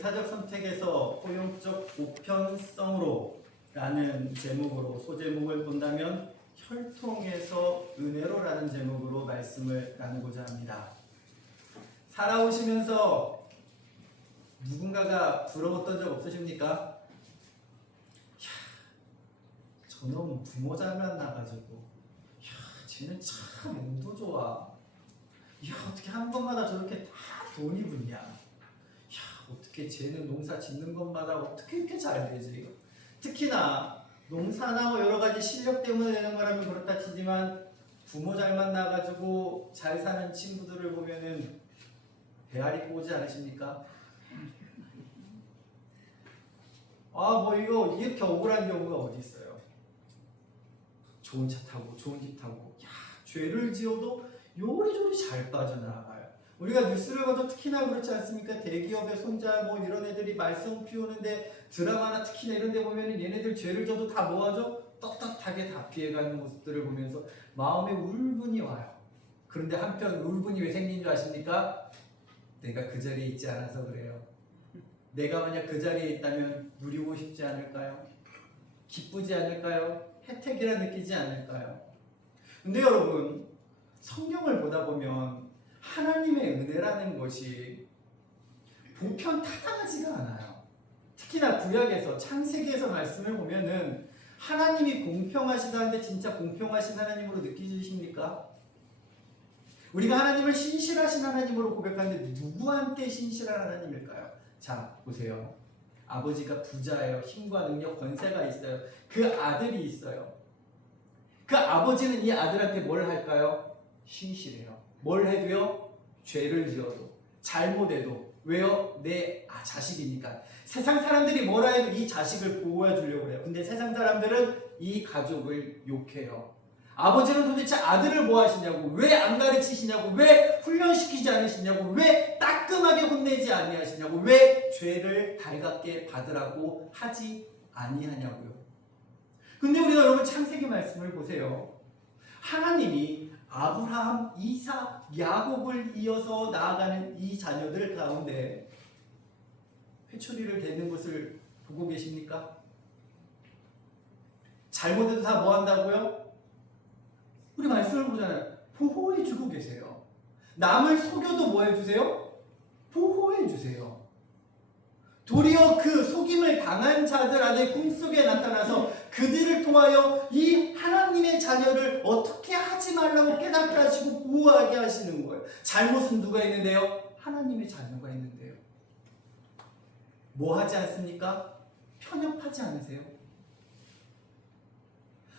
타적 선택에서 포용적 보편성으로 라는 제목으로 소제목을 본다면 혈통에서 은혜로 라는 제목으로 말씀을 나누고자 합니다. 살아오시면서 누군가가 부러웠던 적 없으십니까? 저놈 부모 잘 만나가지고 쟤는 참 운도 좋아. 어떻게 하는 것마다 저렇게 다 돈이 붙냐. 어떻게 쟤는 농사 짓는 것마다 어떻게 이렇게 잘 되지? 특히나 농사나 뭐 여러 가지 실력 때문에 되는 거라면 그렇다 치지만 부모 잘 만나가지고 잘 사는 친구들을 보면은 배알이 꼬지 않으십니까? 뭐 이거 이렇게 억울한 경우가 어디 있어요? 좋은 차 타고 좋은 집 타고 죄를 지어도 요리조리 잘 빠져나가요. 우리가 뉴스를 봐도 특히나 그렇지 않습니까? 대기업의 손자 뭐 이런 애들이 말썽 피우는데 드라마나 특히나 이런 데 보면은 얘네들 죄를 져도 다 뭐하죠? 떳떳하게 다 피해가는 모습들을 보면서 마음에 울분이 와요. 그런데 한편 울분이 왜 생긴 줄 아십니까? 내가 그 자리에 있지 않아서 그래요. 내가 만약 그 자리에 있다면 누리고 싶지 않을까요? 기쁘지 않을까요? 혜택이라 느끼지 않을까요? 근데 여러분, 성경을 보다 보면 하나님의 은혜라는 것이 보편 타당하지가 않아요. 특히나 구약에서 창세기에서 말씀을 보면은 하나님이 공평하시다는데 진짜 공평하신 하나님으로 느끼십니까? 우리가 하나님을 신실하신 하나님으로 고백하는데 누구한테 신실한 하나님일까요? 자, 보세요. 아버지가 부자예요. 힘과 능력, 권세가 있어요. 그 아들이 있어요. 그 아버지는 이 아들한테 뭘 할까요? 신실해요. 뭘 해도요? 죄를 지어도 잘못해도 왜요? 내 자식이니까. 세상 사람들이 뭐라 해도 이 자식을 보호해 주려고 해요. 근데 세상 사람들은 이 가족을 욕해요. 아버지는 도대체 아들을 뭐 하시냐고, 왜 안 가르치시냐고, 왜 훈련시키지 않으시냐고, 왜 따끔하게 혼내지 아니하시냐고, 왜 죄를 달갑게 받으라고 하지 아니하냐고요. 근데 우리가 여러분 창세기 말씀을 보세요. 하나님이 아브라함, 이삭, 야곱을 이어서 나아가는 이 자녀들 가운데 회초리를 대는 것을 보고 계십니까? 잘못해도 다 뭐 한다고요? 우리 말씀을 보잖아요. 보호해주고 계세요. 남을 속여도 뭐 해주세요? 보호해주세요. 도리어 그 속임을 당한 자들 안에 꿈속에 나타나서 그들을 통하여 이 하나님의 자녀를 어떻게 하지 말라고 깨닫게 하시고 보호하게 하시는 거예요. 잘못은 누가 있는데요? 하나님의 자녀가 있는데요. 뭐 하지 않습니까? 편협하지 않으세요?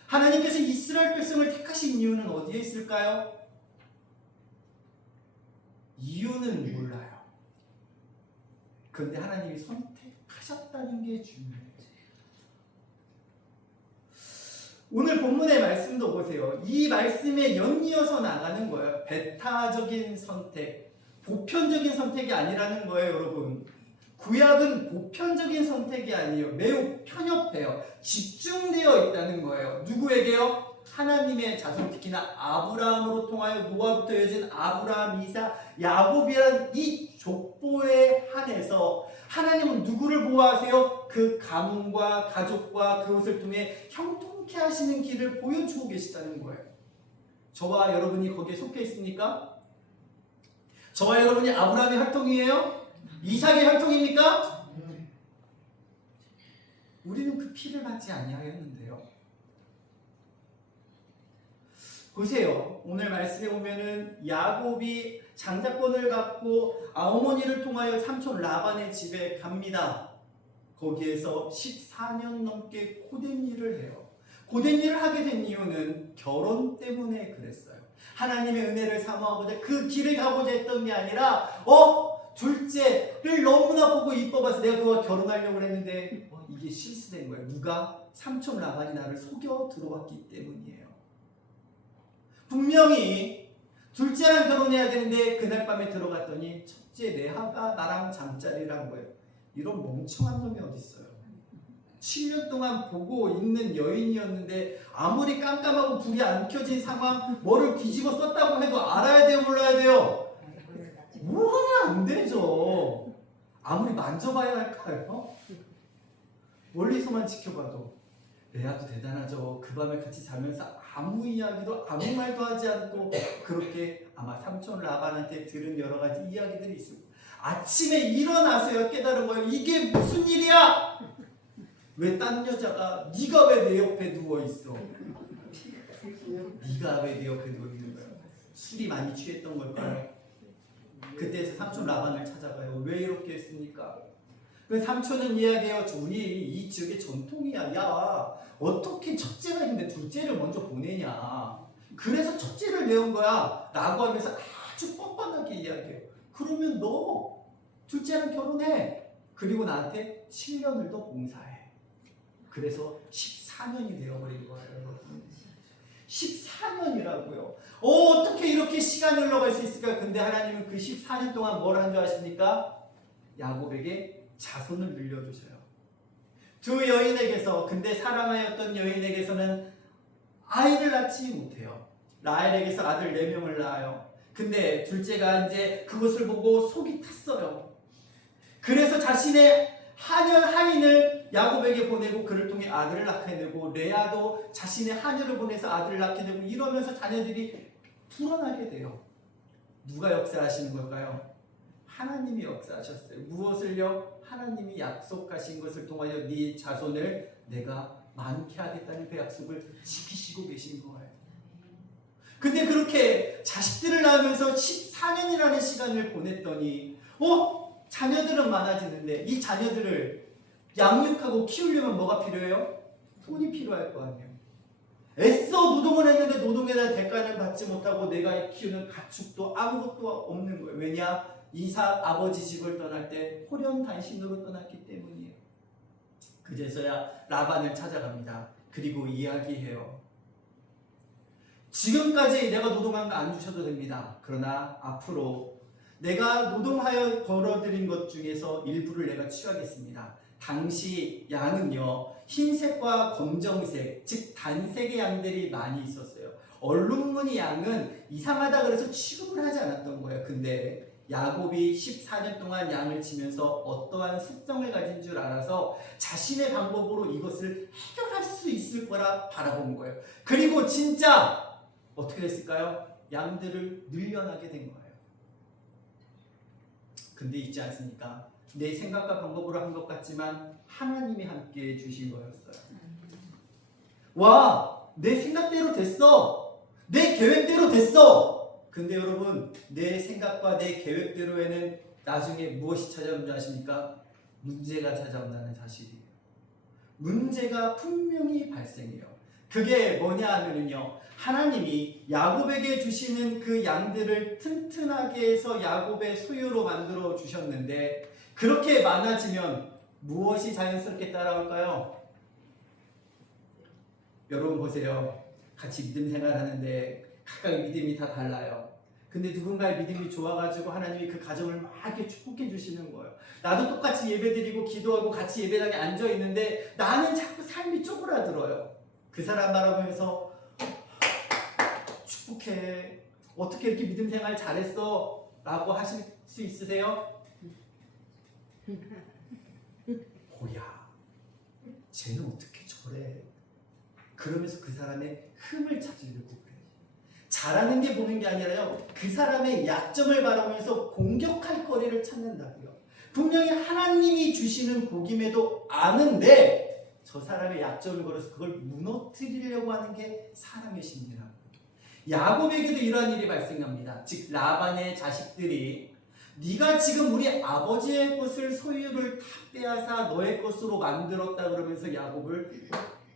하나님께서 이스라엘 백성을 택하신 이유는 어디에 있을까요? 이유는 몰라요. 그런데 하나님이 선택하셨다는 게 중요해요. 오늘 본문의 말씀도 보세요. 이 말씀에 연이어서 나가는 거예요. 배타적인 선택, 보편적인 선택이 아니라는 거예요, 여러분. 구약은 보편적인 선택이 아니에요. 매우 편협해요. 집중되어 있다는 거예요. 누구에게요? 하나님의 자손, 특히나 아브라함으로 통하여 노아부터 이어진 아브라함, 이삭, 야곱이라는 이 족보에 한해서 하나님은 누구를 보호하세요? 그 가문과 가족과 그것을 통해 형통케 하시는 길을 보여주고 계시다는 거예요. 저와 여러분이 거기에 속해 있습니까? 저와 여러분이 아브라함의 혈통이에요? 이삭의 혈통입니까? 우리는 그 피를 받지 아니하였는데요. 보세요. 오늘 말씀에 보면은 야곱이 장자권을 갖고 어머니를 통하여 삼촌 라반의 집에 갑니다. 거기에서 14년 넘게 고된 일을 해요. 고된 일을 하게 된 이유는 결혼 때문에 그랬어요. 하나님의 은혜를 사모하고자 그 길을 가고자 했던 게 아니라 둘째를 너무나 보고 이뻐봐서 내가 그와 결혼하려고 했는데 이게 실수된 거예요. 누가? 삼촌 라반이 나를 속여 들어왔기 때문이에요. 분명히 둘째랑 결혼해야 되는데 그날 밤에 들어갔더니 첫째 레아가 나랑 잠자리란 거예요. 이런 멍청한 놈이 어딨어요. 7년 동안 보고 있는 여인이었는데 아무리 깜깜하고 불이 안 켜진 상황 뭐를 뒤집어 썼다고 해도 알아야 돼요, 몰라야 돼요? 뭐하면 안 되죠. 아무리 만져봐야 할까요? 멀리서만 지켜봐도 레아도 대단하죠. 그 밤에 같이 자면서 아무 이야기도 아무 말도 하지 않고 그렇게 아마 삼촌 라반한테 들은 여러 가지 이야기들이 있을 거예요. 아침에 일어나서야 깨달은 거예요. 이게 무슨 일이야? 왜 딴 여자가 네가 왜 내 옆에 누워있어? 네가 왜 내 옆에 누워있는 거야? 술이 많이 취했던 걸까요? 그때에서 삼촌 라반을 찾아가요. 왜 이렇게 했습니까? 그 삼촌은 이야기해요. 우리 이 지역의 전통이야. 야, 어떻게 첫째가 있는데 둘째를 먼저 보내냐. 그래서 첫째를 내온 거야. 라고 하면서 아주 뻔뻔하게 이야기해요. 그러면 너 둘째랑 결혼해. 그리고 나한테 7년을 더 봉사해. 그래서 14년이 되어버린 거예요. 여러분. 14년이라고요. 어떻게 이렇게 시간이 흘러갈 수 있을까? 근데 하나님은 그 14년 동안 뭘 한 줄 아십니까? 야곱에게 자손을 늘려주세요. 두 여인에게서, 근데 사랑하였던 여인에게서는 아이를 낳지 못해요. 라헬에게서 아들 4명을 낳아요. 근데 둘째가 이제 그것을 보고 속이 탔어요. 그래서 자신의 하인을 야곱에게 보내고 그를 통해 아들을 낳게 되고, 레아도 자신의 하녀를 보내서 아들을 낳게 되고, 이러면서 자녀들이 불어나게 돼요. 누가 역사하시는 걸까요? 하나님이 역사하셨어요. 무엇을요? 하나님이 약속하신 것을 통하여 네 자손을 내가 많게 하겠다는 그 약속을 지키시고 계신 거예요. 근데 그렇게 자식들을 낳으면서 14년이라는 시간을 보냈더니 자녀들은 많아지는데 이 자녀들을 양육하고 키우려면 뭐가 필요해요? 돈이 필요할 거 아니에요. 애써 노동을 했는데 노동에 대한 대가를 받지 못하고 내가 키우는 가축도 아무것도 없는 거예요. 왜냐? 이삭 아버지 집을 떠날 때 호련단신으로 떠났기 때문이에요. 그제서야 라반을 찾아갑니다. 그리고 이야기해요. 지금까지 내가 노동한 거 안 주셔도 됩니다. 그러나 앞으로 내가 노동하여 벌어들인 것 중에서 일부를 내가 취하겠습니다. 당시 양은요, 흰색과 검정색, 즉 단색의 양들이 많이 있었어요. 얼룩무늬 양은 이상하다 그래서 취급을 하지 않았던 거예요. 근데 야곱이 14년 동안 양을 치면서 어떠한 습성을 가진 줄 알아서 자신의 방법으로 이것을 해결할 수 있을 거라 바라본 거예요. 그리고 진짜 어떻게 됐을까요? 양들을 늘려나게 된 거예요. 근데 있지 않습니까? 내 생각과 방법으로 한 것 같지만 하나님이 함께 해주신 거였어요. 와, 내 생각대로 됐어. 내 계획대로 됐어. 근데 여러분, 내 생각과 내 계획대로에는 나중에 무엇이 찾아오는 줄 아십니까? 문제가 찾아온다는 사실이에요. 문제가 분명히 발생해요. 그게 뭐냐 하면요, 하나님이 야곱에게 주시는 그 양들을 튼튼하게 해서 야곱의 소유로 만들어 주셨는데, 그렇게 많아지면 무엇이 자연스럽게 따라올까요? 여러분 보세요. 같이 믿음 생활하는데 각각의 믿음이 다 달라요. 근데 누군가의 믿음이 좋아가지고 하나님이 그 가정을 막 이렇게 축복해 주시는 거예요. 나도 똑같이 예배드리고 기도하고 같이 예배당에 앉아 있는데 나는 자꾸 삶이 쪼그라들어요. 그 사람 바라보면서 축복해. 어떻게 이렇게 믿음 생활 잘했어? 라고 하실 수 있으세요? 뭐야, 쟤는 어떻게 저래? 그러면서 그 사람의 흠을 찾으려고 그래요. 잘하는 게 보는 게 아니라요, 그 사람의 약점을 바라보면서 공격할 거리를 찾는다고요. 분명히 하나님이 주시는 복임에도 아는데 저 사람의 약점을 걸어서 그걸 무너뜨리려고 하는 게 사람의 심리라고요. 야곱에게도 이러한 일이 발생합니다. 즉 라반의 자식들이 네가 지금 우리 아버지의 것을 소유를 다 빼앗아 너의 것으로 만들었다 그러면서 야곱을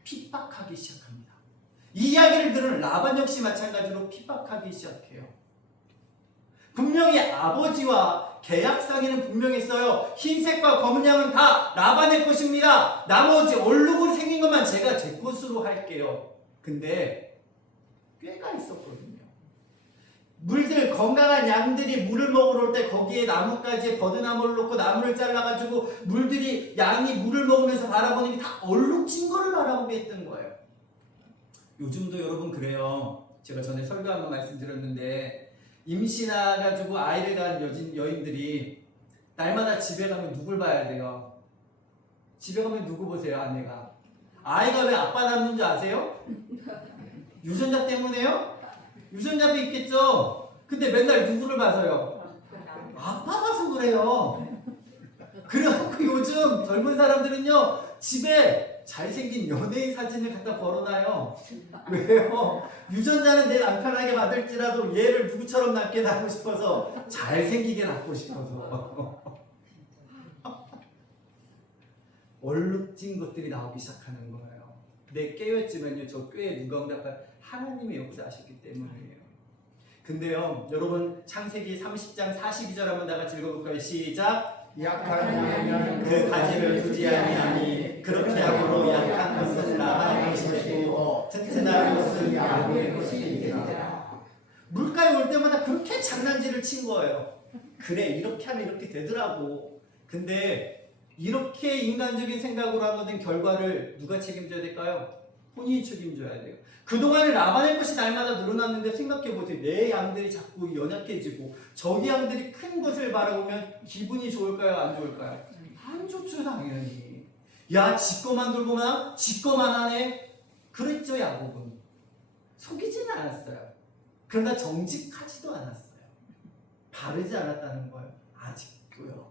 핍박하기 시작합니다. 이 이야기를 들은 라반 역시 마찬가지로 핍박하기 시작해요. 분명히 아버지와 계약상에는 분명히 써요. 흰색과 검은 양은 다 라반의 것입니다. 나머지 얼룩으로 생긴 것만 제가 제 것으로 할게요. 근데 꾀가 있었거든요. 물들, 건강한 양들이 물을 먹으러 올 때 거기에 나뭇가지에 버드나무를 놓고 나무를 잘라가지고 물들이, 양이 물을 먹으면서 바라보는 게 다 얼룩진 거를 바라보게 했던 거예요. 요즘도 여러분 그래요. 제가 전에 설교 한번 말씀드렸는데 임신해가지고 아이를 낳은 여인들이 날마다 집에 가면 누굴 봐야 돼요? 집에 가면 누구 보세요? 아내가. 아이가 왜 아빠 닮는 줄 아세요? 유전자 때문에요? 유전자도 있겠죠? 근데 맨날 누구를 봐서요? 아빠 봐서 그래요. 그래갖고 요즘 젊은 사람들은요, 집에 잘생긴 연예인 사진을 갖다 걸어놔요. 왜요? 유전자는 내 남편에게 받을지라도 얘를 누구처럼 낳게 낳고 싶어서, 잘생기게 낳고 싶어서. 얼룩진 것들이 나오기 시작하는 거예요. 내 깨였지만요, 저 꾀에 누가 응답한 하나님의 역사하셨기 때문이에요. 근데요, 여러분, 창세기 30장 42절 한번 다 같이 읽어볼까요? 시작! 약한 자는 그 가지를 두지 아니하니 그렇게 함으로 약한 것은 라반의 것이 되고 튼튼한 것은 야곱의 것이 되리라. 물가에 올 때마다 그렇게 장난질을 친 거예요. 그래, 이렇게 하면 이렇게 되더라고. 근데 이렇게 인간적인 생각으로 하거든 결과를 누가 책임져야 될까요? 본인이 책임져야 돼요. 그동안에 라반의 것이 날마다 늘어났는데 생각해보세요. 내 양들이 자꾸 연약해지고 저기 양들이 큰 것을 바라보면 기분이 좋을까요? 안 좋을까요? 안 좋죠, 당연히. 야, 지 거만 돌보나? 지 거만 하네? 그랬죠, 야곱은. 속이지는 않았어요. 그러나 정직하지도 않았어요. 바르지 않았다는 거예요. 아직도요.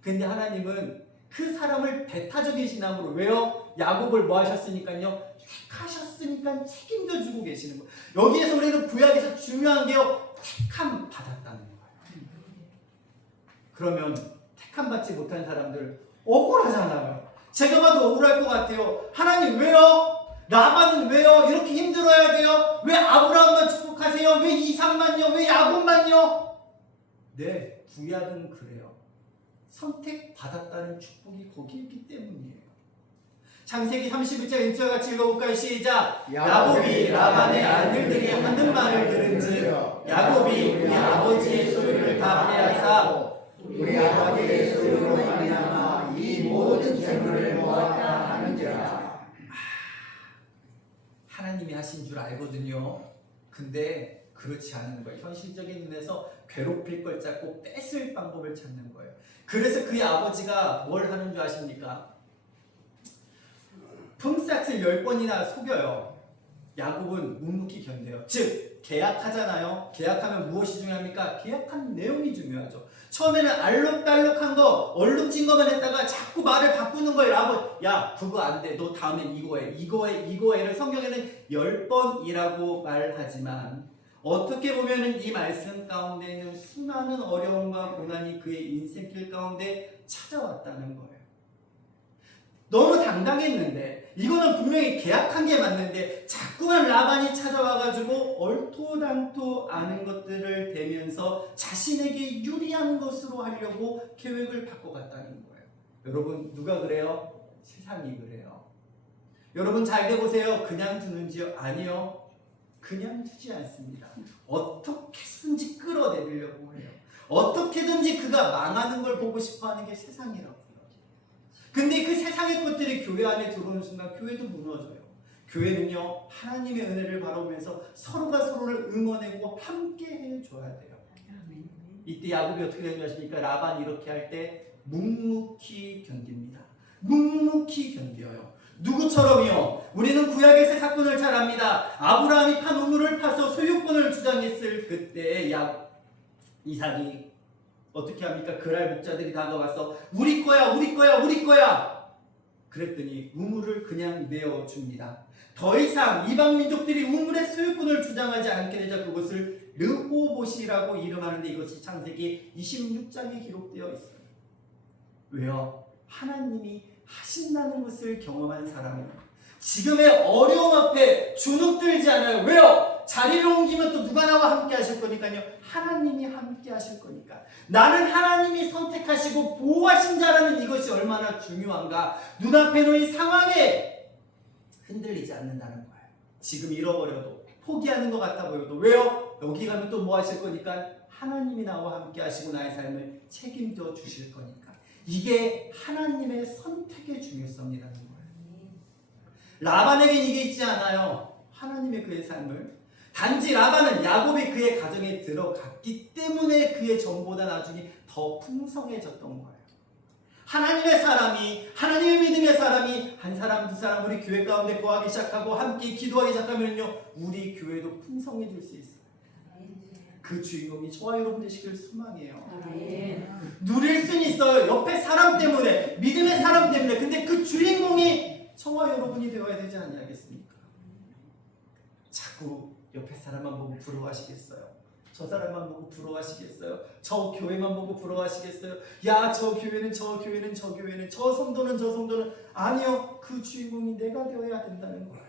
근데 하나님은 그 사람을 배타적인 신앙으로, 왜요? 야곱을 뭐 하셨으니까요? 택하셨으니까 책임져 주고 계시는 거예요. 여기에서 우리는 구약에서 중요한 게요, 택함 받았다는 거예요. 그러면 택함 받지 못한 사람들 억울하잖아요. 제가 봐도 억울할 것 같아요. 하나님 왜요? 라반은 왜요? 이렇게 힘들어야 돼요? 왜 아브라함만 축복하세요? 왜 이삭만요? 왜 야곱만요? 네, 구약은 그래요. 선택받았다는 축복이 거기 있기 때문이에요. 창세기 31장 1절 같이 읽어볼까요? 시작! 야곱이 라반의 아들들이 하는 말을 들은즉 야곱이 우리 아버지의 소유를 다 빼앗아 우리 아버지의 소유로 말미암아 이 모든 재물을 모았다 하는지라. 하나님이 하신 줄 알거든요. 근데 그렇지 않은 거예요. 현실적인 눈에서 괴롭힐 걸 찾고 뺏을 방법을 찾는 거예요. 그래서 그의 아버지가 뭘 하는 줄 아십니까? 품삯을 10번이나 속여요. 야곱은 묵묵히 견뎌요. 즉 계약하잖아요. 계약하면 무엇이 중요합니까? 계약한 내용이 중요하죠. 처음에는 알록달록한 거, 얼룩진 거만 했다가 자꾸 말을 바꾸는 거예요. 라고, 야 그거 안 돼. 너 다음엔 이거 해. 이거 해. 이거 해를 성경에는 10번이라고 말하지만 어떻게 보면은 이 말씀 가운데는 수많은 어려움과 고난이 그의 인생길 가운데 찾아왔다는 거예요. 너무 당당했는데, 이거는 분명히 계약한 게 맞는데 자꾸만 라반이 찾아와가지고 얼토당토 않은 것들을 대면서 자신에게 유리한 것으로 하려고 계획을 바꿔갔다는 거예요. 여러분 누가 그래요? 세상이 그래요. 여러분 잘 돼보세요. 그냥 두는지요? 아니요. 그냥 두지 않습니다. 어떻게든지 끌어내리려고 해요. 어떻게든지 그가 망하는 걸 보고 싶어하는 게 세상이라고. 근데 그 세상의 것들이 교회 안에 들어오는 순간 교회도 무너져요. 교회는요, 하나님의 은혜를 바라보면서 서로가 서로를 응원하고 함께 해줘야 돼요. 이때 야곱이 어떻게 되는 줄 아십니까? 라반이 이렇게 할 때 묵묵히 견딥니다. 묵묵히 견뎌요. 누구처럼요? 우리는 구약의 새 사건을 잘 압니다. 아브라함이 판 우물을 파서 소유권을 주장했을 그때 이삭이 어떻게 합니까? 그랄 목자들이 다가와서 우리 거야, 우리 거야, 우리 거야. 그랬더니 우물을 그냥 내어줍니다. 더 이상 이방 민족들이 우물의 소유권을 주장하지 않게 되자 그것을 르호봇이라고 이름하는데 이것이 창세기 26장에 기록되어 있어요. 왜요? 하나님이 하신다는 것을 경험한 사람은 지금의 어려움 앞에 주눅들지 않아요. 왜요? 자리를 옮기면 또 누가 나와 함께 하실 거니까요. 하나님이 함께 하실 거니까. 나는 하나님이 선택하시고 보호하신 자라는 이것이 얼마나 중요한가. 눈앞에 놓인 상황에 흔들리지 않는다는 거예요. 지금 잃어버려도 포기하는 것 같아 보여도 왜요? 여기 가면 또 뭐 하실 거니까 하나님이 나와 함께 하시고 나의 삶을 책임져 주실 거니까. 이게 하나님의 선택의 중요성이라는 거예요. 라반에겐 이게 있지 않아요. 하나님의 그의 삶을. 단지 라반은 야곱이 그의 가정에 들어갔기 때문에 그의 전보다 나중에 더 풍성해졌던 거예요. 하나님의 사람이, 하나님의 믿음의 사람이 한 사람 두 사람 우리 교회 가운데 거하기 시작하고 함께 기도하기 시작하면요, 우리 교회도 풍성해질 수 있어요. 그 주인공이 저와 여러분 되시길 소망해요. 누릴 수는 있어요. 옆에 사람 때문에, 믿음의 사람 때문에. 근데 그 주인공이 저와 여러분이 되어야 되지 않냐겠습니까? 자꾸 옆에 사람만 보고 부러워하시겠어요? 저 사람만 보고 부러워하시겠어요? 저 교회만 보고 부러워하시겠어요? 야, 저 교회는 저 교회는 저 교회는 저 성도는 저 성도는. 아니요, 그 주인공이 내가 되어야 된다는 거예요.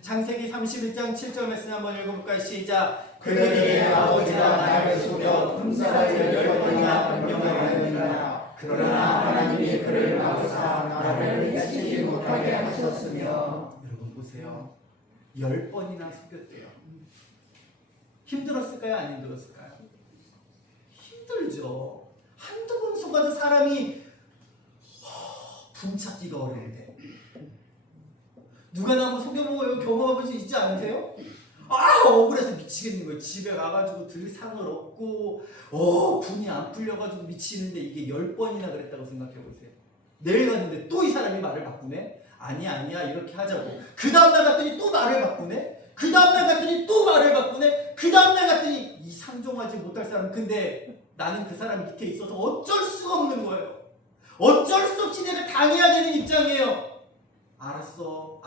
창세기 31장 7절 말씀 한번 읽어볼까요? 시작. 그들이 아버지가 나를 속여 품살을 10번이나 변경하였느니라. 그러나 하나님이 그를 막으사 나를 해치지 못하게 하셨으며. 여러분 보세요. 10번이나 속였대요. 힘들었을까요? 안 힘들었을까요? 힘들죠. 한두 번 속아도 사람이 분찾기가 어려운데. 누가 나무 속여보고 경험해볼 수 있지 않으세요? 아, 억울해서 미치겠는 거예요. 집에 가가지고 들상을 얻고 분이 안 풀려가지고 미치는데 이게 10번이나 그랬다고 생각해보세요. 내일 갔는데 또 이 사람이 말을 바꾸네? 아니야 이렇게 하자고. 그 다음날 갔더니 또 말을 바꾸네? 그 다음날 갔더니 또 말을 바꾸네? 그 다음날 갔더니 이 상종하지 못할 사람. 근데 나는 그 사람 밑에 있어서 어쩔 수가 없는 거예요. 어쩔 수 없이 내가 당해야 되는 입장이에요. 알았어.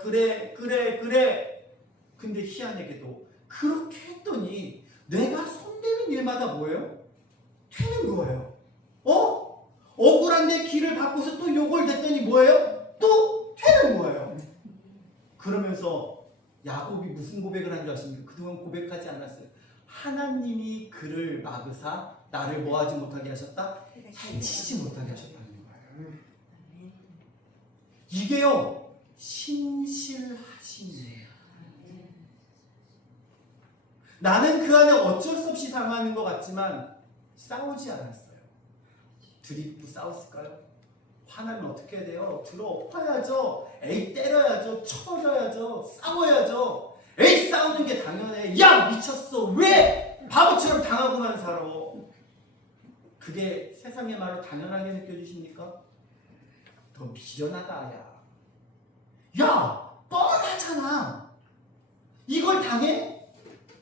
그래. 근데 희한하게도 그렇게 했더니 내가 손대는 일마다 뭐예요? 되는 거예요. 억울한데 길을 바꿔서 또 요걸 댔더니 뭐예요? 또 되는 거예요. 그러면서 야곱이 무슨 고백을 한 줄 아십니까? 그동안 고백하지 않았어요. 하나님이 그를 막으사 나를 뭐하지 못하게 하셨다? 해치지 못하게 하셨다는 거예요. 이게요, 신실하심이에요. 나는 그 안에 어쩔 수 없이 당하는 것 같지만 싸우지 않았어요. 들이붓고 싸웠을까요? 화나면 어떻게 해야 돼요? 들어 엎어야죠. 에이, 때려야죠. 쳐줘야죠. 싸워야죠. 에이, 싸우는 게 당연해. 야, 미쳤어. 왜 바보처럼 당하고만 살아? 그게 세상의 말로 당연하게 느껴지십니까? 더 미련하다, 야, 뻔하잖아. 이걸 당해?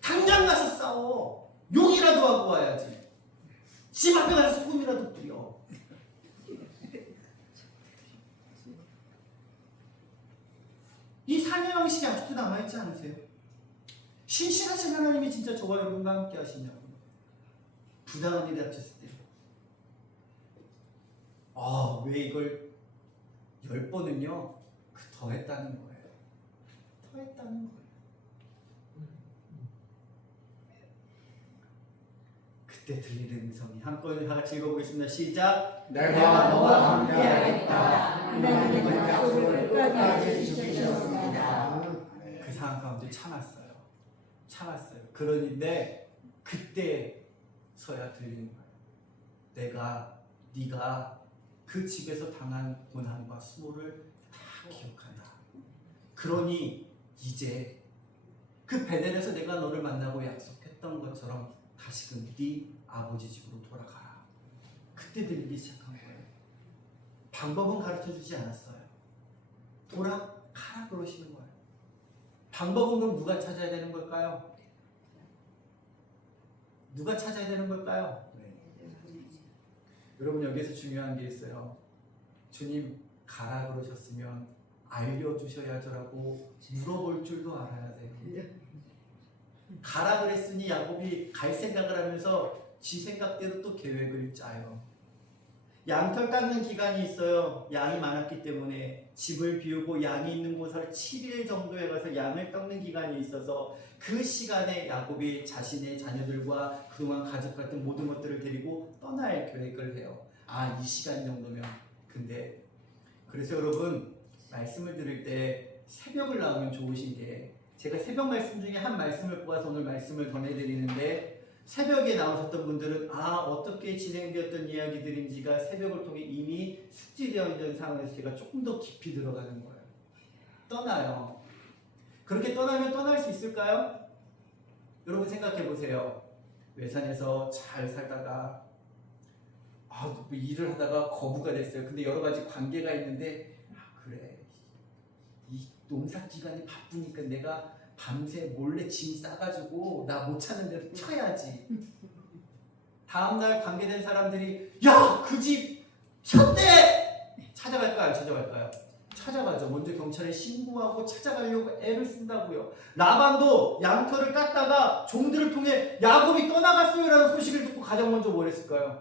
당장 가서 싸워. 욕이라도 하고 와야지. 집 앞에 가서 소금이라도 뿌려. 이 삶의 방식이 아직도 남아있지 않으세요? 신실하신 하나님이 진짜 저와 여러분과 함께 하시냐고. 부당한 일이 닥쳤을 때. 왜 이걸 10번은요? 더 했다는 거예요. 더 했다는 거예요. 그때 들리는 음성이 한번 다 같이 읽어보겠습니다. 시작. 내가 너와 함께하겠다. 하나님은 약속을 끝까지 지키셨습니다. 그 상황 가운데 참았어요. 그런데 그때서야 들리는 거예요. 네가 그 집에서 당한 고난과 수모를 다 기억한다. 그러니 이제 그 베델에서 내가 너를 만나고 약속했던 것처럼 다시금 네 아버지 집으로 돌아가라. 그때 들리기 시작한 거예요. 방법은 가르쳐주지 않았어요. 돌아가라 그러시는 거예요. 방법은 그럼 누가 찾아야 되는 걸까요? 누가 찾아야 되는 걸까요? 여러분, 여기에서 중요한 게 있어요. 주님 가라 그러셨으면 알려주셔야죠라고 물어볼 줄도 알아야 돼요. 가라 그랬으니 야곱이 갈 생각을 하면서 지 생각대로 또 계획을 짜요. 양털 깎는 기간이 있어요. 양이 많았기 때문에 집을 비우고 양이 있는 곳을 7일 정도에 가서 양을 깎는 기간이 있어서 그 시간에 야곱이 자신의 자녀들과 그동안 가져갔던 모든 것들을 데리고 떠날 계획을 해요. 이 시간 정도면. 근데 그래서 여러분, 말씀을 들을 때 새벽을 나오면 좋으신 게, 제가 새벽 말씀 중에 한 말씀을 뽑아서 오늘 말씀을 전해드리는데, 새벽에 나오셨던 분들은 어떻게 진행되었던 이야기들인지가 새벽을 통해 이미 숙지되어 있는 상황에서 제가 조금 더 깊이 들어가는 거예요. 떠나요. 그렇게 떠나면 떠날 수 있을까요? 여러분 생각해 보세요. 외산에서 잘 살다가 뭐 일을 하다가 거부가 됐어요. 근데 여러 가지 관계가 있는데 그래 이 농사 기간이 바쁘니까 내가 밤새 몰래 짐 싸가지고 나 못 찾는 데로 쳐야지. 다음날 관계된 사람들이 야 그 집 쳤대! 찾아갈까요? 안 찾아갈까요? 찾아가죠. 먼저 경찰에 신고하고 찾아가려고 애를 쓴다고요. 라반도 양털을 깎다가 종들을 통해 야곱이 떠나갔어요 라는 소식을 듣고 가장 먼저 뭘 했을까요?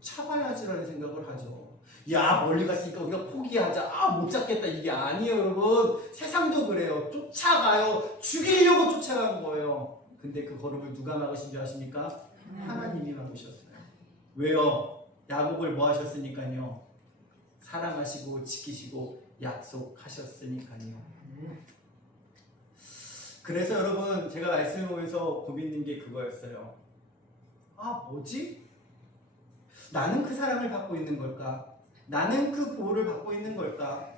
잡아야지라는 생각을 하죠. 야 멀리 갔으니까 우리가 포기하자. 못 잡겠다. 이게 아니에요 여러분. 세상도 그래요. 쫓아가요. 죽이려고 쫓아간 거예요. 근데 그 걸음을 누가 막으신 줄 아십니까? 하나님이 막으셨어요. 왜요? 야곱을 뭐 하셨으니까요? 사랑하시고 지키시고 약속하셨으니까요. 그래서 여러분 제가 말씀을 보면서 고민된 게 그거였어요. 뭐지? 나는 그 사랑을 받고 있는 걸까? 나는 그 보호를 받고 있는 걸까?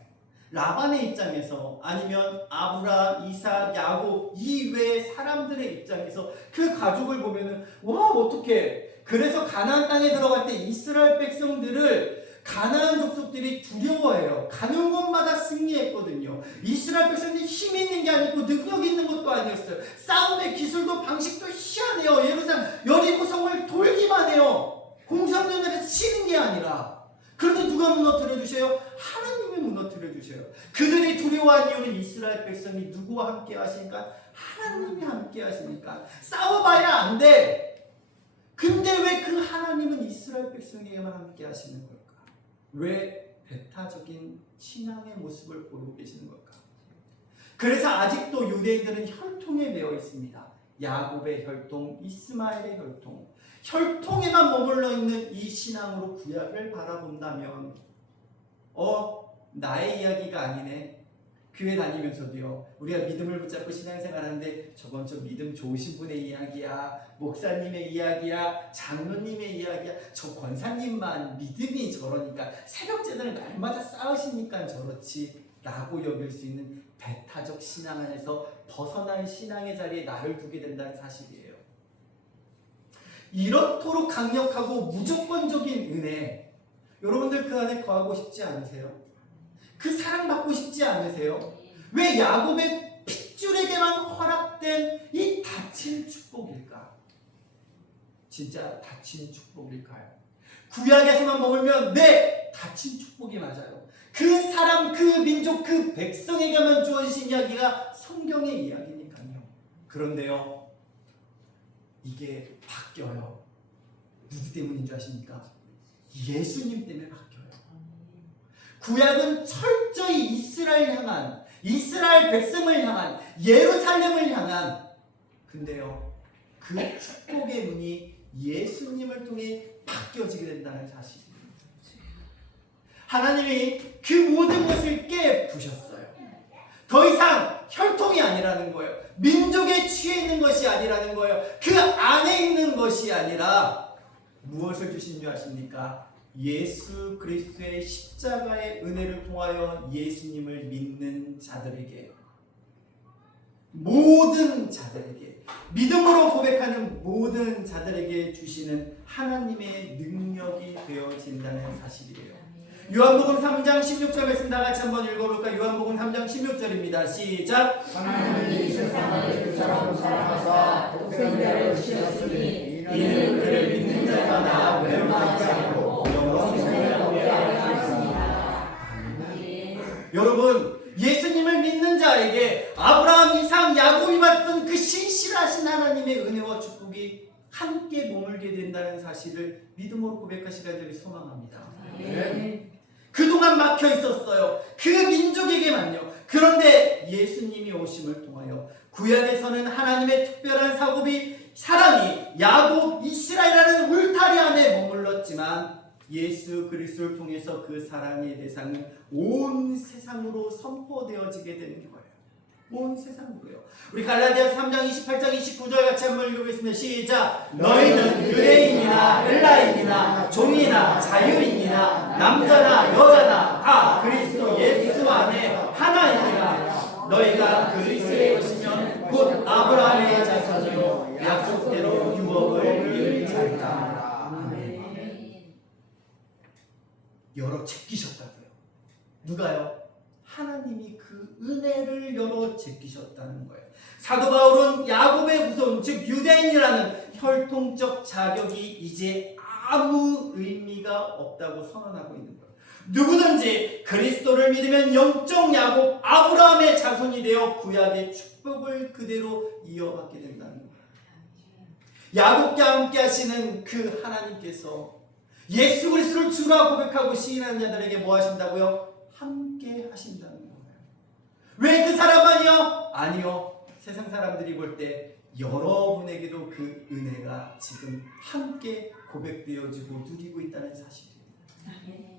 라반의 입장에서 아니면 아브라, 이삭, 야곱 이외의 사람들의 입장에서 그 가족을 보면은 와 어떡해. 그래서 가나안 땅에 들어갈 때 이스라엘 백성들을 가나안 족속들이 두려워해요. 가는 곳마다 승리했거든요. 이스라엘 백성들이 힘이 있는 게 아니고 능력이 있는 것도 아니었어요. 싸움의 기술도 방식도 희한해요. 예루살렘 여리고성을 돌기만 해요. 공성전을 해서 치는 게 아니라. 그런데 누가 무너뜨려 주세요? 하나님이 무너뜨려 주세요. 그들이 두려워한 이유는 이스라엘 백성이 누구와 함께 하시니까? 하나님이 함께 하시니까. 싸워봐야 안 돼. 근데 왜 그 하나님은 이스라엘 백성에게만 함께 하시는 걸까? 왜 배타적인 신앙의 모습을 보이고 계시는 걸까? 그래서 아직도 유대인들은 혈통에 매여 있습니다. 야곱의 혈통, 이스마엘의 혈통. 혈통에만 머물러 있는 이 신앙으로 구약을 바라본다면 나의 이야기가 아니네. 교회 다니면서도요. 우리가 믿음을 붙잡고 신앙생활하는데 저건 좀 믿음 좋으신 분의 이야기야. 목사님의 이야기야. 장로님의 이야기야. 저 권사님만 믿음이 저러니까 새벽제단을 날마다 쌓으시니까 저렇지 라고 여길 수 있는 배타적 신앙 안에서 벗어난 신앙의 자리에 나를 두게 된다는 사실이에요. 이렇도록 강력하고 무조건적인 은혜, 여러분들 그 안에 거하고 싶지 않으세요? 그 사랑받고 싶지 않으세요? 왜 야곱의 핏줄에게만 허락된 이 다친 축복일까? 진짜 다친 축복일까요? 구약에서만 머물면 네, 다친 축복이 맞아요. 그 사람, 그 민족, 그 백성에게만 주어지신 이야기가 성경의 이야기니까요. 그런데요, 이게 바뀌어요. 누구 때문인 줄 아십니까? 예수님 때문에 바뀌어요. 구약은 철저히 이스라엘 향한, 이스라엘 백성을 향한, 예루살렘을 향한, 근데요 그 축복의 문이 예수님을 통해 바뀌어지게 된다는 사실입니다. 하나님이 그 모든 것을 깨부셨어요. 더 이상 혈통이 아니라는 거예요. 민족에 취해 있는 것이 아니라는 거예요. 그 안에 있는 것이 아니라 무엇을 주신 줄 아십니까? 예수 그리스도의 십자가의 은혜를 통하여 예수님을 믿는 자들에게, 모든 자들에게, 믿음으로 고백하는 모든 자들에게 주시는 하나님의 능력이 되어진다는 사실이에요. 요한복음 3장 16절 말씀 다 같이 한번 읽어볼까요? 요한복음 3장 16절입니다. 시작. 하나님이 이 세상을 그처럼 사랑하사 독생자를 주셨으니 이는 그를 믿는 자마다 멸망하지 않고 영생을 얻게 하려 하였습니다. 여러분, 예수님을 믿는 자에게 아브라함, 이삭, 야곱이 받던 그 신실하신 하나님의 은혜와 축복이 함께 머물게 된다는 사실을 믿음으로 고백하시기를 소망합니다. 그동안 막혀 있었어요. 그 민족에게만요. 그런데 예수님이 오심을 통하여 구약에서는 하나님의 특별한 사랑이 야곱, 이스라엘이라는 울타리 안에 머물렀지만 예수 그리스도를 통해서 그 사랑의 대상은 온 세상으로 선포되어지게 되는 거예요. 온 세상으로요. 우리 갈라디아서 3장 28장 29절 같이 한번 읽어보겠습니다. 시작. 너희는 유대인이나 헬라인이나 종이나 자유인이나 남자나 여자나 다 그리스도 예수 안에 하나이니라. 너희가 그리스도에 오시면 곧 아브라함의 자손이요 약속대로 유업을 이을 자리라. 아멘. 열어 제끼셨다고요. 누가요? 하나님이 그 은혜를 열어 제끼셨다는 거예요. 사도 바울은 야곱의 후손, 즉 유대인이라는 혈통적 자격이 이제 아무 의미가 없다고 선언하고 있는 거예요. 누구든지 그리스도를 믿으면 영적 야곱 아브라함의 자손이 되어 구약의 축복을 그대로 이어받게 된다는 거예요. 야곱과 함께 하시는 그 하나님께서 예수 그리스도를 주라 고백하고 시인하는 자들에게 뭐 하신다고요? 함께 하신다는 거예요. 왜 그 사람만이요? 아니요. 세상 사람들이 볼 때 여러분에게도 그 은혜가 지금 함께 고백되어지고 누리고 있다는 사실이에요.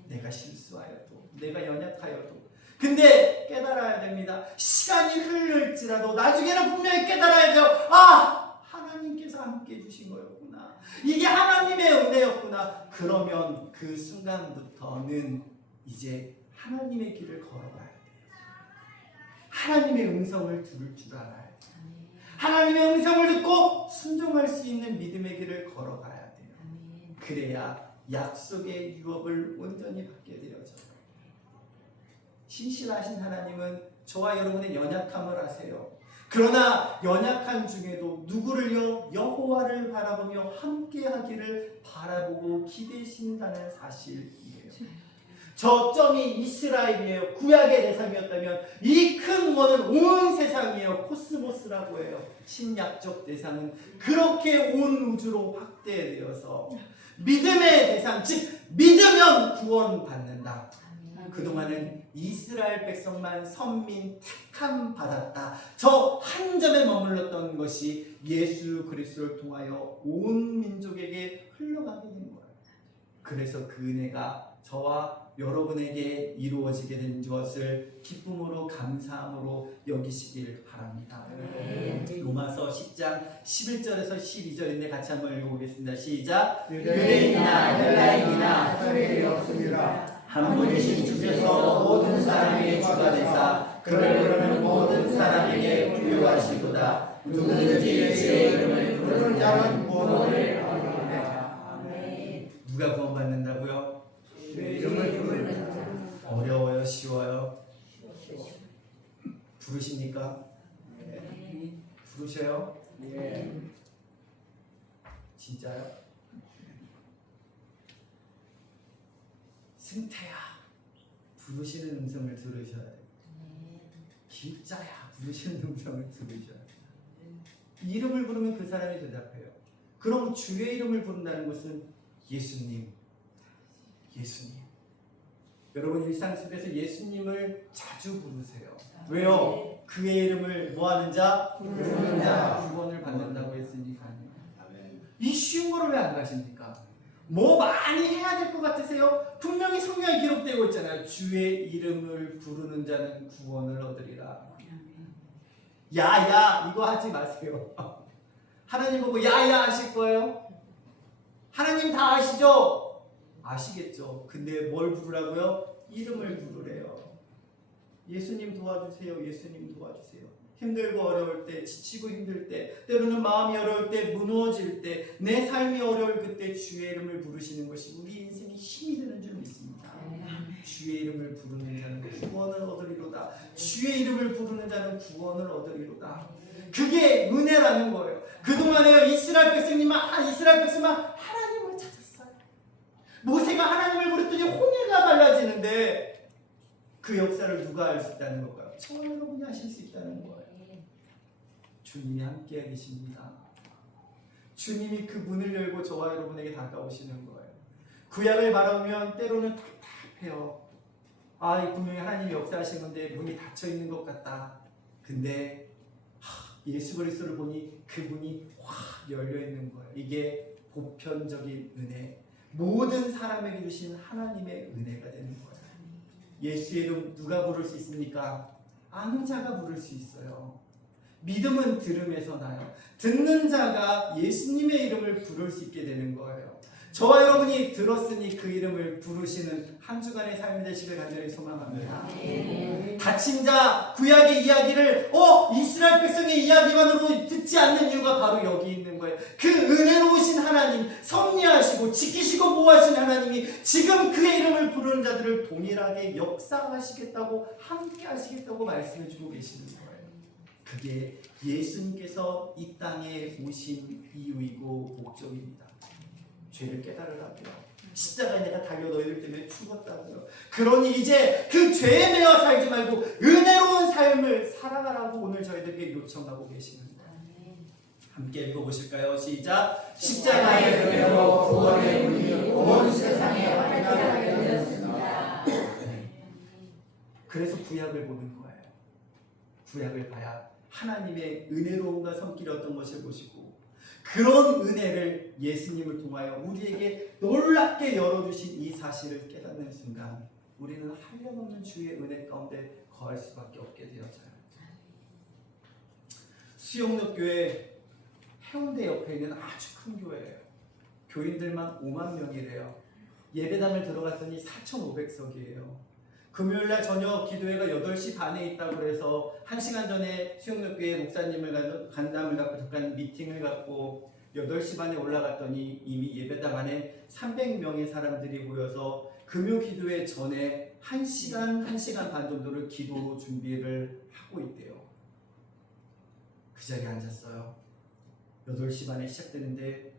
내가 실수하여도, 내가 연약하여도. 근데 깨달아야 됩니다. 시간이 흐를지라도 나중에는 분명히 깨달아야 돼요. 아! 하나님께서 함께 해주신 거였구나. 이게 하나님의 은혜였구나. 그러면 그 순간부터는 이제 하나님의 길을 걸어가야 돼요. 하나님의 음성을 들을 줄 알아야 돼요. 하나님의 음성을 듣고 순종할 수 있는 믿음의 길을 걸어가야 돼요. 그래야 약속의 유업을 온전히 받게 되어져요. 신실하신 하나님은 저와 여러분의 연약함을 아세요. 그러나 연약한 중에도 누구를요? 여호와를 바라보며 함께하기를 바라보고 기대신다는 사실이에요. 저점이 이스라엘이에요. 구약의 대상이었다면 이 큰 원은 온 세상이에요. 코스모스라고 해요. 신약적 대상은 그렇게 온 우주로 확대되어서 믿음의 대상, 즉 믿으면 구원받는다. 그동안은 이스라엘 백성만 선민 택함 받았다. 저 한 점에 머물렀던 것이 예수 그리스도를 통하여 온 민족에게 흘러가게 된 거예요. 그래서 그 은혜가 저와 여러분에게 이루어지게 된 것을 기쁨으로 감사함으로 여기시길 바랍니다. 로마서 10장 11절에서 12절인데 같이 한번 읽어보겠습니다. 시작. 유대인이나 헬라인이나 차별이 없습니다. 한 분이신 주께서 모든 사람에게 주가 되사 그를 부르는 모든 사람에게 부유하시도다. 누구든지 주의 이름을 부르는 자는 구원을 얻으리라. 누가 구원받는다고요? 주의 이름을 부르는 자. 어려워요? 쉬워요? 부르십니까? 부르셔요? 예. 진짜요? 승태야 부르시는 음성을 들으셔야 돼요. 길자야 부르시는 음성을 들으셔야 돼요. 이름을 부르면 그 사람이 대답해요. 그럼 주의 이름을 부른다는 것은 예수님, 예수님. 여러분 일상 속에서 예수님을 자주 부르세요. 왜요? 그의 이름을 뭐하는 자? 부르는 자 구원을 받는다고 했으니까요. 이 쉬운 거를 왜 안 가십니까? 뭐 많이 해야 될 것 같으세요? 분명히 성경에 기록되고 있잖아요. 주의 이름을 부르는 자는 구원을 얻으리라. 야야 이거 하지 마세요. 하나님 보고 야야 하실 거예요? 하나님 다 아시죠? 아시겠죠. 근데 뭘 부르라고요? 이름을 부르래요. 예수님 도와주세요. 예수님 도와주세요. 힘들고 어려울 때, 지치고 힘들 때, 때로는 마음이 어려울 때, 무너질 때, 내 삶이 어려울 그때 주의 이름을 부르시는 것이 우리 인생에 힘이 되는 줄 믿습니다. 주의 이름을 부르는 자는 구원을 얻으리로다. 주의 이름을 부르는 자는 구원을 얻으리로다. 그게 은혜라는 거예요. 그동안에 이스라엘 백성만 하나님을 찾았어요. 모세가 하나님을 부르더니 홍해가 갈라지는데 그 역사를 누가 알 수 있다는 걸까요? 저와 여러분이 하실 수 있다는 거예요. 주님이 함께 계십니다. 주님이 그 문을 열고 저와 여러분에게 다가오시는 거예요. 구약을 바라보면 때로는 답답해요. 아, 분명히 하나님이 역사하신 건데 문이 닫혀 있는 것 같다. 근데 예수 그리스도를 보니 그 문이 확 열려 있는 거예요. 이게 보편적인 은혜, 모든 사람에게 주신 하나님의 은혜가 되는 거예요. 예수의 이름 누가 부를 수 있습니까? 아는 자가 부를 수 있어요. 믿음은 들음에서 나요. 듣는 자가 예수님의 이름을 부를 수 있게 되는 거예요. 저와 여러분이 들었으니 그 이름을 부르시는 한 주간의 삶이 되시길 간절히 소망합니다. 다친 자 구약의 이야기를 이스라엘 백성의 이야기만으로 듣지 않는 이유가 바로 여기 있는 거예요. 그 은혜로우신 하나님, 섭리하시고 지키시고 보호하신 하나님이 지금 그의 이름을 부르는 자들을 동일하게 역사하시겠다고, 함께 하시겠다고 말씀해 주고 계시는 거예요. 그게 예수님께서 이 땅에 오신 이유이고 목적입니다. 죄를 깨달으라고요. 십자가에 내가 달려 너희들 때문에 죽었다고요. 그러니 이제 그 죄에 매여 살지 말고 은혜로운 삶을 살아가라고 오늘 저희들에게 요청하고 계십니다. 함께 읽어보실까요? 시작. 십자가의 은혜로 구원의 문이 온 세상에 활짝 열렸습니다. 그래서 구약을 보는 거예요. 구약을 봐야 하나님의 은혜로움과 손길이 어떤 것을 보시고, 그런 은혜를 예수님을 통하여 우리에게 놀랍게 열어주신 이 사실을 깨닫는 순간 우리는 한량없는 주의 은혜 가운데 거할 수밖에 없게 되어져요. 수영역교회 해운대 옆에 있는 아주 큰 교회예요. 교인들만 5만 명이래요. 예배당을 들어갔더니 4,500석이에요. 금요일날 저녁 기도회가 8시 반에 있다고 그래서 1시간 전에 수영역교회 목사님을 간담을 갖고 잠깐 미팅을 갖고 8시 반에 올라갔더니 이미 예배당 안에 300명의 사람들이 모여서 금요 기도회 전에 1시간 반 정도를 기도 준비를 하고 있대요. 그 자리에 앉았어요. 8시 반에 시작되는데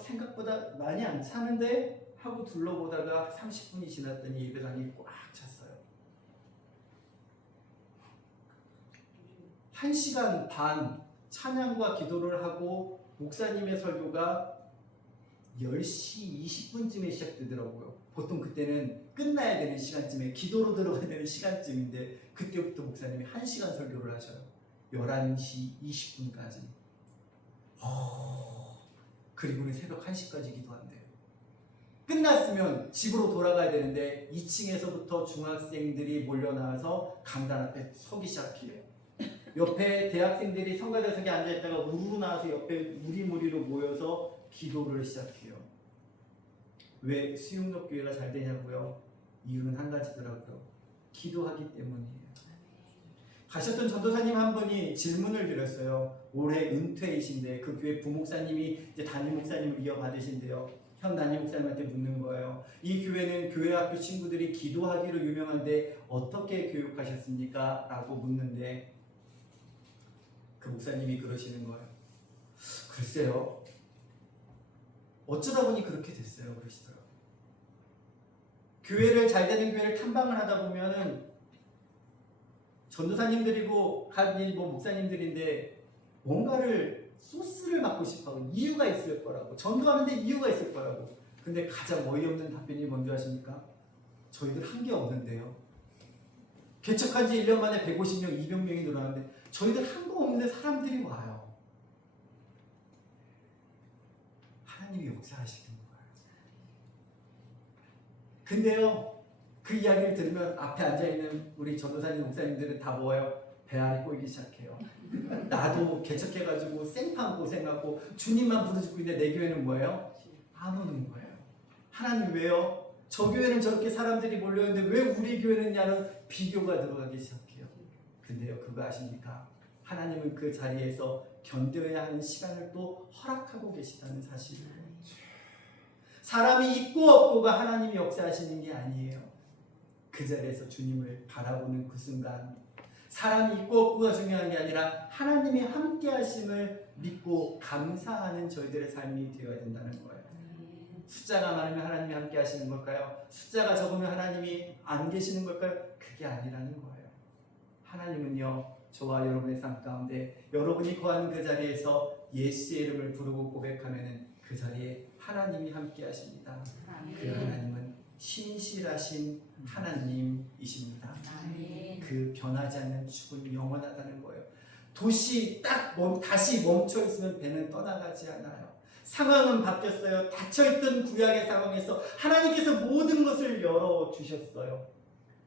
생각보다 많이 안 차는데 하고 둘러보다가 30분이 지났더니 예배당이 꽉 찼어요. 1시간 반 찬양과 기도를 하고 목사님의 설교가 10시 20분쯤에 시작되더라고요. 보통 그때는 끝나야 되는 시간쯤에 기도로 들어가야 되는 시간쯤인데 그때부터 목사님이 1시간 설교를 하셔요. 11시 20분까지. 그리고는 새벽 1시까지 기도한대요. 끝났으면 집으로 돌아가야 되는데 2층에서부터 중학생들이 몰려나와서 강단 앞에 서기 시작해요. 옆에 대학생들이 성가대석에 앉아있다가 우르르 나와서 옆에 무리무리로 모여서 기도를 시작해요. 왜 수영역교회가 잘 되냐고요? 이유는 한 가지더라고요. 기도하기 때문이에요. 가셨던 전도사님 한 분이 질문을 드렸어요. 올해 은퇴이신데 그 교회 부목사님이 이제 담임 목사님을 이어받으신대요. 현 담임 목사님한테 묻는 거예요. 이 교회는 교회 학교 친구들이 기도하기로 유명한데 어떻게 교육하셨습니까? 라고 묻는데 그 목사님이 그러시는 거예요. 글쎄요, 어쩌다 보니 그렇게 됐어요. 그러시더라고요. 교회를, 잘 되는 교회를 탐방을 하다 보면은 전도사님들이고 목사님들인데 뭔가를 소스를 맡고 싶어하고 이유가 있을 거라고, 전도하는데 이유가 있을 거라고. 근데 가장 어이없는 답변이 뭔지 아십니까? 저희들 한 게 없는데요. 개척한 지 1년 만에 150명, 200명이 늘어났는데 저희들 한 거 없는데 사람들이 와요. 하나님이 역사하시는 거예요. 근데요, 그 이야기를 들으면 앞에 앉아있는 우리 전도사님, 목사님들은 다 뭐예요? 배알이 꼬이기 시작해요. 나도 개척해가지고 생판 고생하고 주님만 부르짖고 있는데 내 교회는 뭐예요? 안 오는 거예요. 하나님 왜요? 저 교회는 저렇게 사람들이 몰려있는데 왜 우리 교회는냐는 비교가 들어가기 시작해요. 근데요, 그거 아십니까? 하나님은 그 자리에서 견뎌야 하는 시간을 또 허락하고 계시다는 사실이에요. 사람이 있고 없고가 하나님이 역사하시는 게 아니에요. 그 자리에서 주님을 바라보는 그 순간, 사람이 있고 없고가 중요한 게 아니라 하나님이 함께 하심을 믿고 감사하는 저희들의 삶이 되어야 된다는 거예요. 숫자가 많으면 하나님이 함께 하시는 걸까요? 숫자가 적으면 하나님이 안 계시는 걸까요? 그게 아니라는 거예요. 하나님은요, 저와 여러분의 삶 가운데 여러분이 거하는 그 자리에서 예수의 이름을 부르고 고백하면 그 자리에 하나님이 함께 하십니다. 그 하나님은 신실하신 하나님이십니다. 그 변하지 않는 축은 영원하다는 거예요. 도시 딱 다시 멈춰 있으면 배는 떠나가지 않아요. 상황은 바뀌었어요. 닫혀있던 구약의 상황에서 하나님께서 모든 것을 열어주셨어요.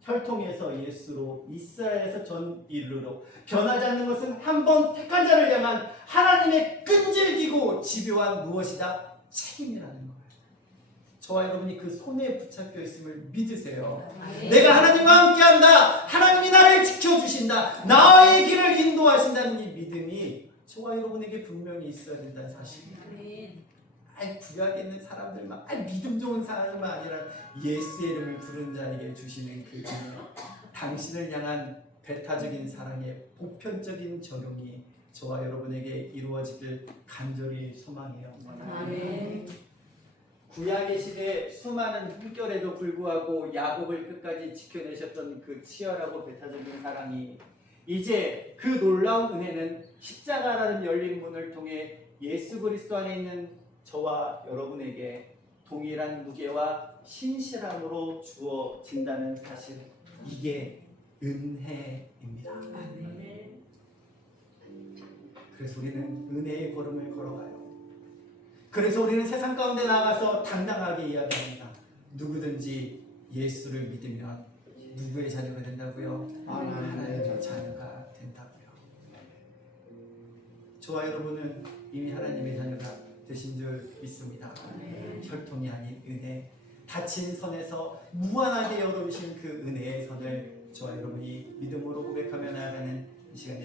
혈통에서 예수로, 이스라엘에서 전인류로. 변하지 않는 것은 한 번 택한 자를 향한 하나님의 끈질기고 집요한 무엇이다? 책임이라는 거예요. 저와 여러분이 그 손에 붙잡혀 있음을 믿으세요. 아멘. 내가 하나님과 함께한다. 하나님이 나를 지켜주신다. 나의 길을 인도하신다는 이 믿음이 저와 여러분에게 분명히 있어야 된다는 사실입니다. 아멘. 구약에 있는 사람들만, 믿음 좋은 사람만 아니라 예수의 이름을 부른 자에게 주시는 그 은혜, 당신을 향한 배타적인 사랑의 보편적인 적용이 저와 여러분에게 이루어지길 간절히 소망해요. 아멘. 구약의 시대에 수많은 흠결에도 불구하고 야곱을 끝까지 지켜내셨던 그 치열하고 배타적인 사랑이 이제 그 놀라운 은혜는 십자가라는 열린 문을 통해 예수 그리스도 안에 있는 저와 여러분에게 동일한 무게와 신실함으로 주어진다는 사실, 이게 은혜입니다. 아멘. 그래서 우리는 은혜의 걸음을 걸어가요. 그래서 우리는 세상 가운데 나가서 당당하게 이야기합니다. 누구든지 예수를 믿으면 누구의 자녀가 된다고요? 하나님의 자녀가 된다고요. 저와 여러분은 이미 하나님의 자녀가 되신 줄 믿습니다. 혈통이 아닌 은혜, 닫힌 선에서 무한하게 열어주신 그 은혜의 선을 저와 여러분이 믿음으로 고백하고